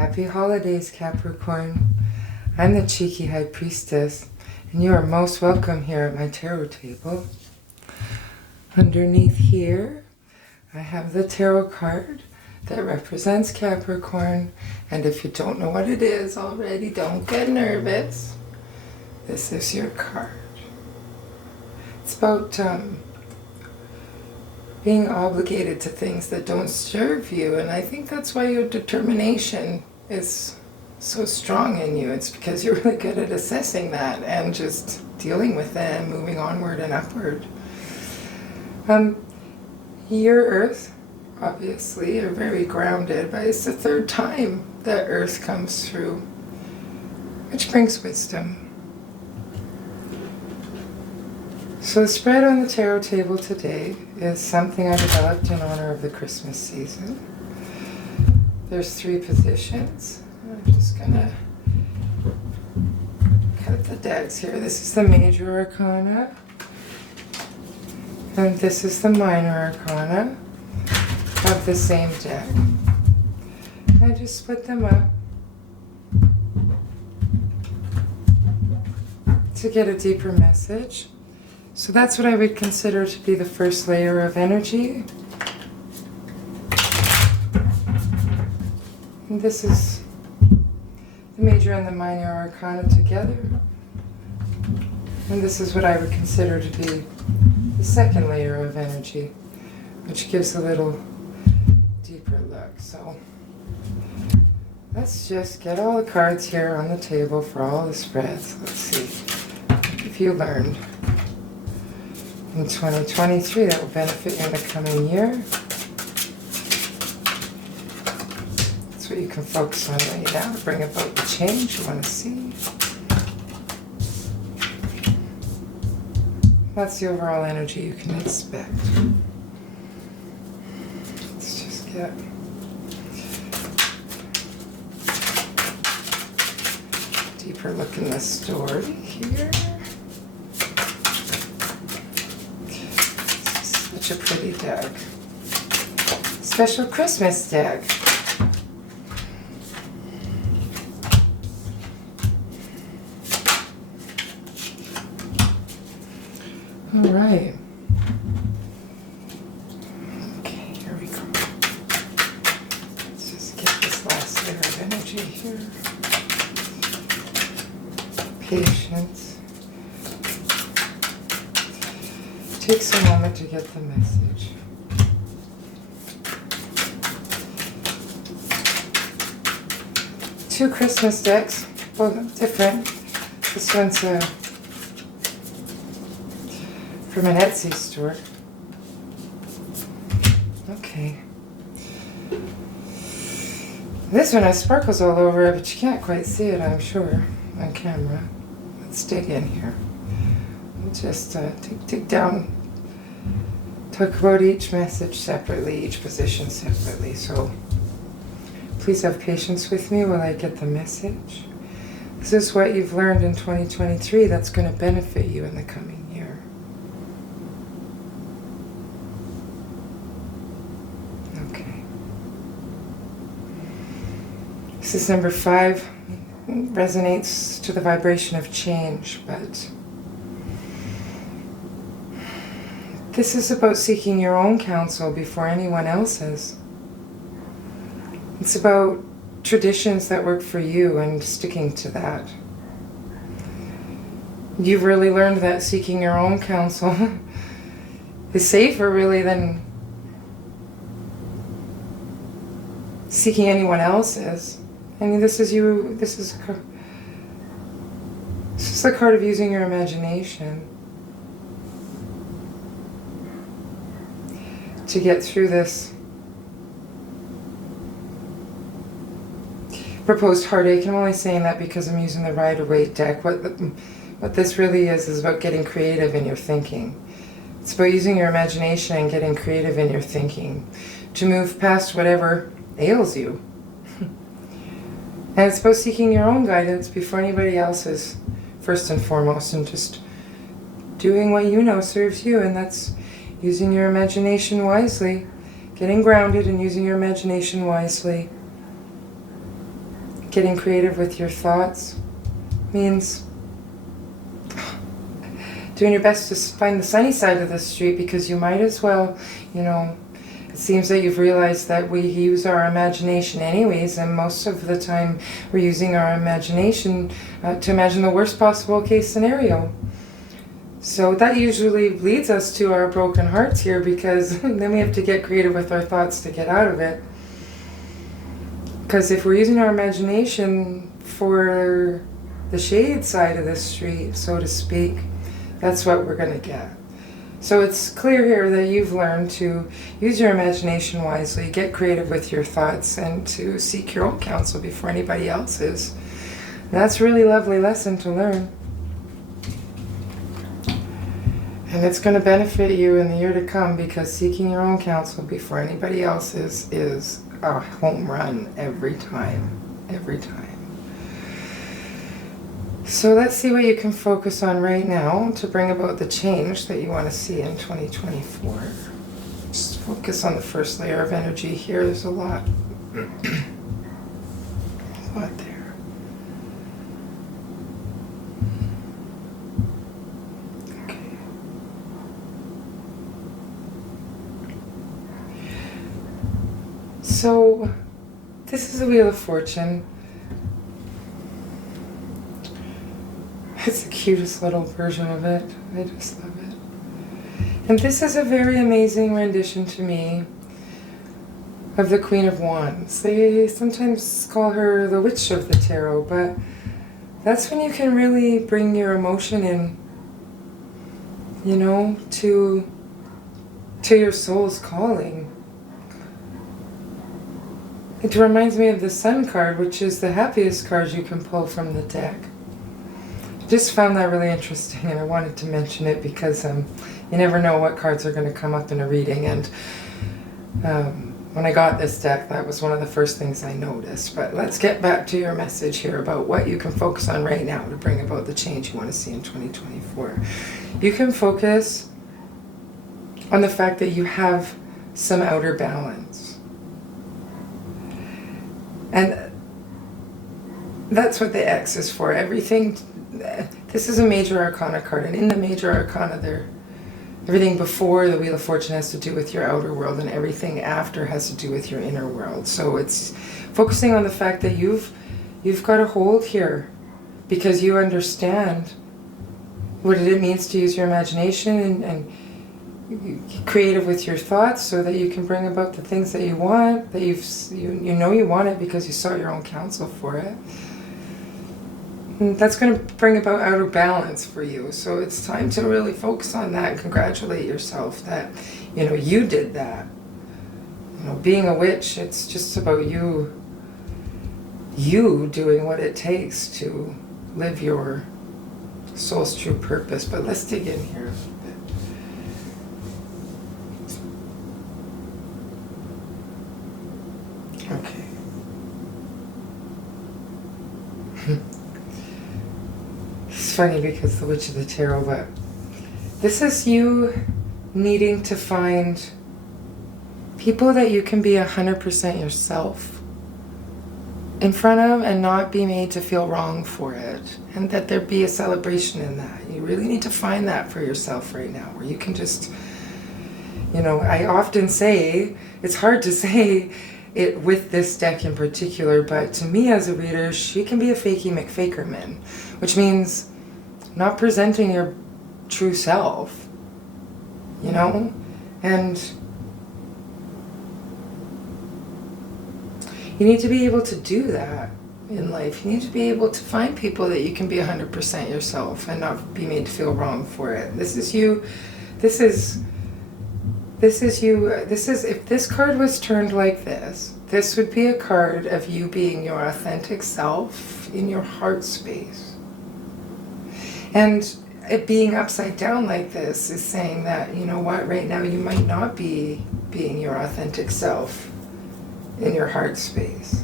Happy holidays, Capricorn. I'm the Cheeky High Priestess, and you are most welcome here at my tarot table. Underneath here, I have the tarot card that represents Capricorn, and if you don't know what it is already, don't get nervous. This is your card. It's about being obligated to things that don't serve you, and I think that's why your determination is so strong in you. It's because you're really good at assessing that and just dealing with it and moving onward and upward. Your Earth, obviously, are very grounded, but it's the third time that Earth comes through, which brings wisdom. So the spread on the tarot table today is something I developed in honor of the Christmas season. There's 3 positions. I'm just gonna cut the decks here. This is the Major Arcana, and this is the Minor Arcana of the same deck. I just split them up to get a deeper message. So that's what I would consider to be the first layer of energy. And this is the Major and the Minor Arcana together. And this is what I would consider to be the second layer of energy, which gives a little deeper look. So let's just get all the cards here on the table for all the spreads. Let's see if you learned in 2023 that will benefit you in the coming year. That's what you can focus on right now to bring about the change you want to see. That's the overall energy you can expect. Let's just get a deeper look in the story here. Such a pretty deck. Special Christmas deck. All right. Okay, here we go. Let's just get this last layer of energy here. Patience. Takes a moment to get the message. Two Christmas decks, both different. This one's from an Etsy store. Okay. This one has sparkles all over it, but you can't quite see it, I'm sure, on camera. Let's dig in here. We'll just dig down, talk about each message separately, each position separately. So please have patience with me while I get the message. This is what you've learned in 2023 that's going to benefit you in the coming year. Okay. This is number 5. It resonates to the vibration of change, but this is about seeking your own counsel before anyone else's. It's about traditions that work for you and sticking to that. You've really learned that seeking your own counsel is safer really than seeking anyone else's. I mean, this is the card of using your imagination to get through this proposed heartache. I'm only saying that because I'm using the Rider-Waite deck. What this really is about getting creative in your thinking. It's about using your imagination and getting creative in your thinking to move past whatever ails you. And it's about seeking your own guidance before anybody else's, first and foremost, and just doing what you know serves you, and that's using your imagination wisely, getting grounded and using your imagination wisely, getting creative with your thoughts means doing your best to find the sunny side of the street, because you might as well, it seems that you've realized that we use our imagination anyways, and most of the time we're using our imagination to imagine the worst possible case scenario. So that usually leads us to our broken hearts here, because then we have to get creative with our thoughts to get out of it. Because if we're using our imagination for the shade side of the street, so to speak, that's what we're going to get. So it's clear here that you've learned to use your imagination wisely, get creative with your thoughts, and to seek your own counsel before anybody else's. And that's a really lovely lesson to learn. And it's going to benefit you in the year to come, because seeking your own counsel before anybody else's is a home run every time. Every time. So let's see what you can focus on right now to bring about the change that you want to see in 2024. Just focus on the first layer of energy here. There's a lot. A lot there. Okay. So this is the Wheel of Fortune. It's the cutest little version of it. I just love it. And this is a very amazing rendition to me of the Queen of Wands. They sometimes call her the Witch of the Tarot, but that's when you can really bring your emotion in, to your soul's calling. It reminds me of the Sun card, which is the happiest card you can pull from the deck. Just found that really interesting, and I wanted to mention it because you never know what cards are going to come up in a reading. And when I got this deck, that was one of the first things I noticed. But let's get back to your message here about what you can focus on right now to bring about the change you want to see in 2024. You can focus on the fact that you have some outer balance. And that's what the X is for. Everything. This is a major arcana card, and in the major arcana everything before the Wheel of Fortune has to do with your outer world, and everything after has to do with your inner world. So it's focusing on the fact that you've got a hold here, because you understand what it means to use your imagination and creative with your thoughts, so that you can bring about the things that you want, that you want it because you sought your own counsel for it. That's going to bring about outer balance for you. So it's time to really focus on that and congratulate yourself that, you did that. Being a witch, it's just about you doing what it takes to live your soul's true purpose. But let's dig in here a little bit. Okay. It's funny because the Witch of the Tarot, but this is you needing to find people that you can be 100% yourself in front of and not be made to feel wrong for it, and that there be a celebration in that. You really need to find that for yourself right now, where you can just, I often say, it's hard to say it with this deck in particular, but to me as a reader, she can be a fakey McFakerman, which means not presenting your true self, and you need to be able to do that in life. You need to be able to find people that you can be 100% yourself and not be made to feel wrong for it. This is you. This is you. If this card was turned like this would be a card of you being your authentic self in your heart space. And it being upside down like this is saying that, right now you might not be being your authentic self in your heart space.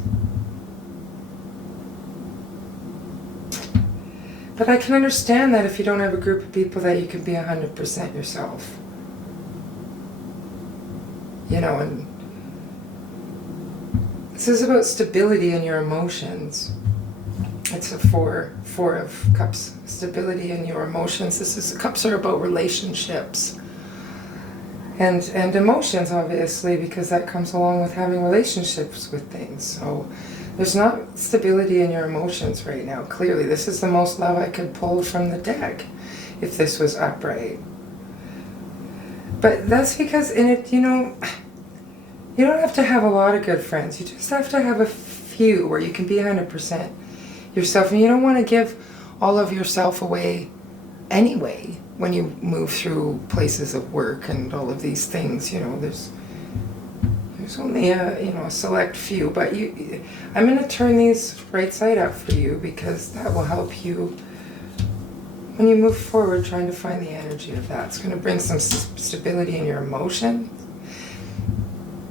But I can understand that if you don't have a group of people that you can be 100% yourself. And This is about stability in your emotions. It's a four of cups. Stability in your emotions. Cups are about relationships. And emotions, obviously, because that comes along with having relationships with things. So there's not stability in your emotions right now. Clearly, this is the most love I could pull from the deck if this was upright. But that's because in it, you don't have to have a lot of good friends. You just have to have a few where you can be 100% yourself. And you don't want to give all of yourself away anyway when you move through places of work and all of these things. There's only a select few. But I'm going to turn these right side up for you because that will help you when you move forward, trying to find the energy of that. It's going to bring some stability in your emotion.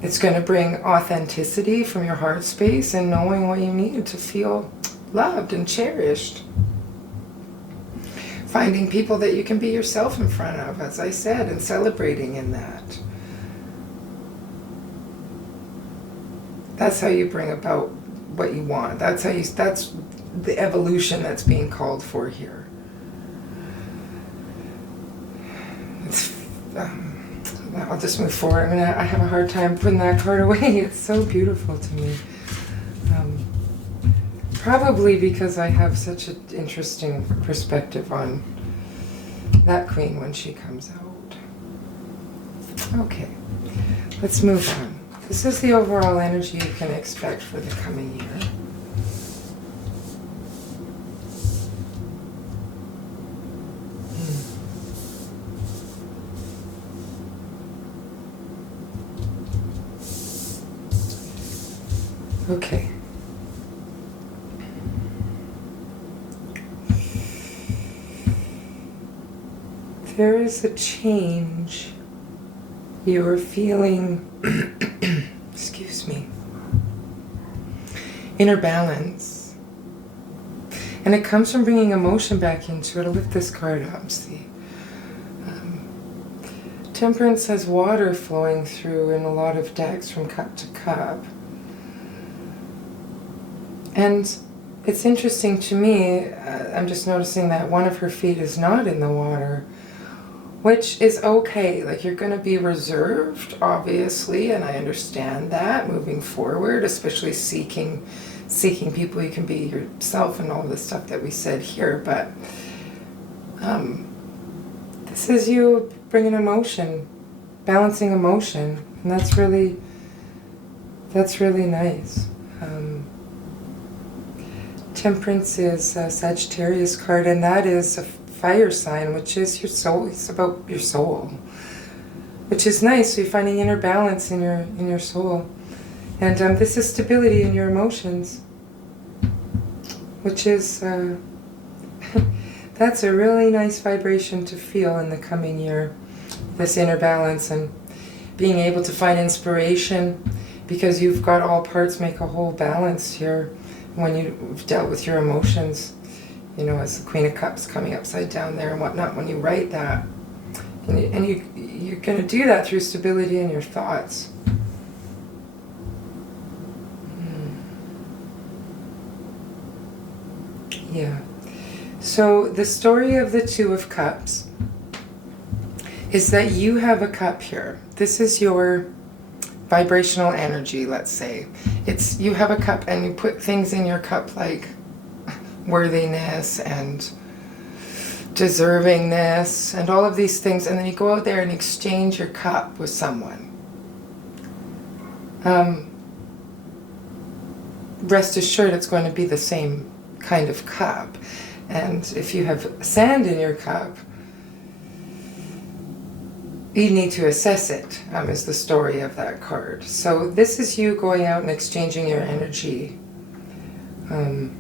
It's going to bring authenticity from your heart space and knowing what you need to feel loved and cherished. Finding people that you can be yourself in front of, as I said, and celebrating in that. That's how you bring about what you want. That's the evolution that's being called for here. I'll just move forward. I have a hard time putting that card away. It's so beautiful to me. Probably because I have such an interesting perspective on that queen when she comes out. Okay, let's move on. This is the overall energy you can expect for the coming year. Okay. There is a change you're feeling, excuse me, inner balance. And it comes from bringing emotion back into it. I'll lift this card up, see. Temperance has water flowing through in a lot of decks from cup to cup. And it's interesting to me, I'm just noticing that one of her feet is not in the water, which is okay. Like, you're going to be reserved, obviously, and I understand that moving forward, especially seeking people you can be yourself and all the stuff that we said here. But this is you bringing emotion, balancing emotion, and that's really nice. Temperance is a Sagittarius card, and that is a fire sign, which is your soul. It's about your soul, which is nice. So you're finding inner balance in your soul, and this is stability in your emotions, which is that's a really nice vibration to feel in the coming year. This inner balance and being able to find inspiration, because you've got all parts make a whole balance here. When you've dealt with your emotions, as the Queen of Cups coming upside down there and whatnot, when you write that, and you're going to do that through stability in your thoughts. Yeah. So the story of the Two of Cups is that you have a cup here. This is your vibrational energy, let's say. You have a cup and you put things in your cup like worthiness and deservingness and all of these things, and then you go out there and exchange your cup with someone. Rest assured it's going to be the same kind of cup. And if you have sand in your cup, you need to assess it, is the story of that card. So this is you going out and exchanging your energy in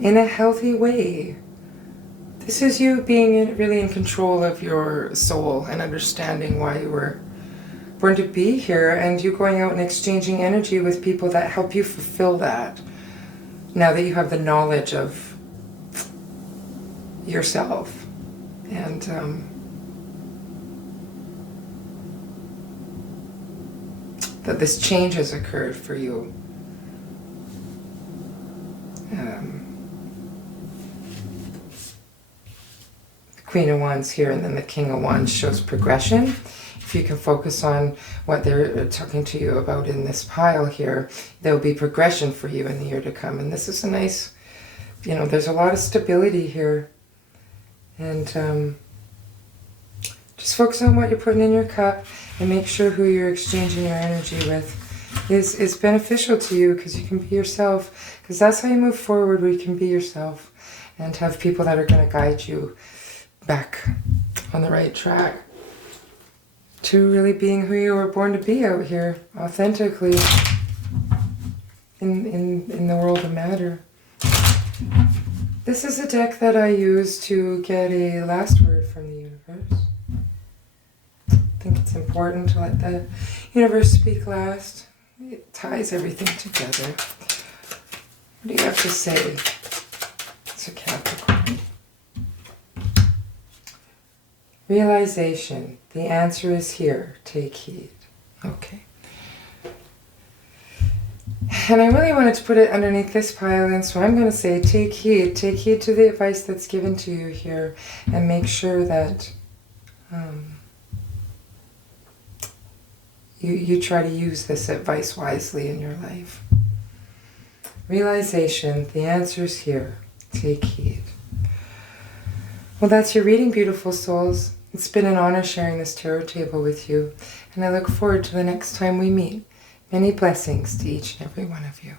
a healthy way. This is you being really in control of your soul and understanding why you were born to be here, and you going out and exchanging energy with people that help you fulfill that. Now that you have the knowledge of yourself. And that this change has occurred for you. The Queen of Wands here, and then the King of Wands shows progression. If you can focus on what they're talking to you about in this pile here, there will be progression for you in the year to come. And this is a nice, there's a lot of stability here. And just focus on what you're putting in your cup and make sure who you're exchanging your energy with is beneficial to you, because you can be yourself. Because that's how you move forward, where you can be yourself and have people that are going to guide you back on the right track to really being who you were born to be out here, authentically, in the world of matter. This is a deck that I use to get a last word from the universe. I think it's important to let the universe speak last. It ties everything together. What do you have to say? It's a Capricorn. Realization. The answer is here. Take heed. Okay. And I really wanted to put it underneath this pile, and so I'm going to say take heed. Take heed to the advice that's given to you here, and make sure that you try to use this advice wisely in your life. Realization. The answer's here. Take heed. Well, that's your reading, beautiful souls. It's been an honor sharing this tarot table with you, and I look forward to the next time we meet. Many blessings to each and every one of you.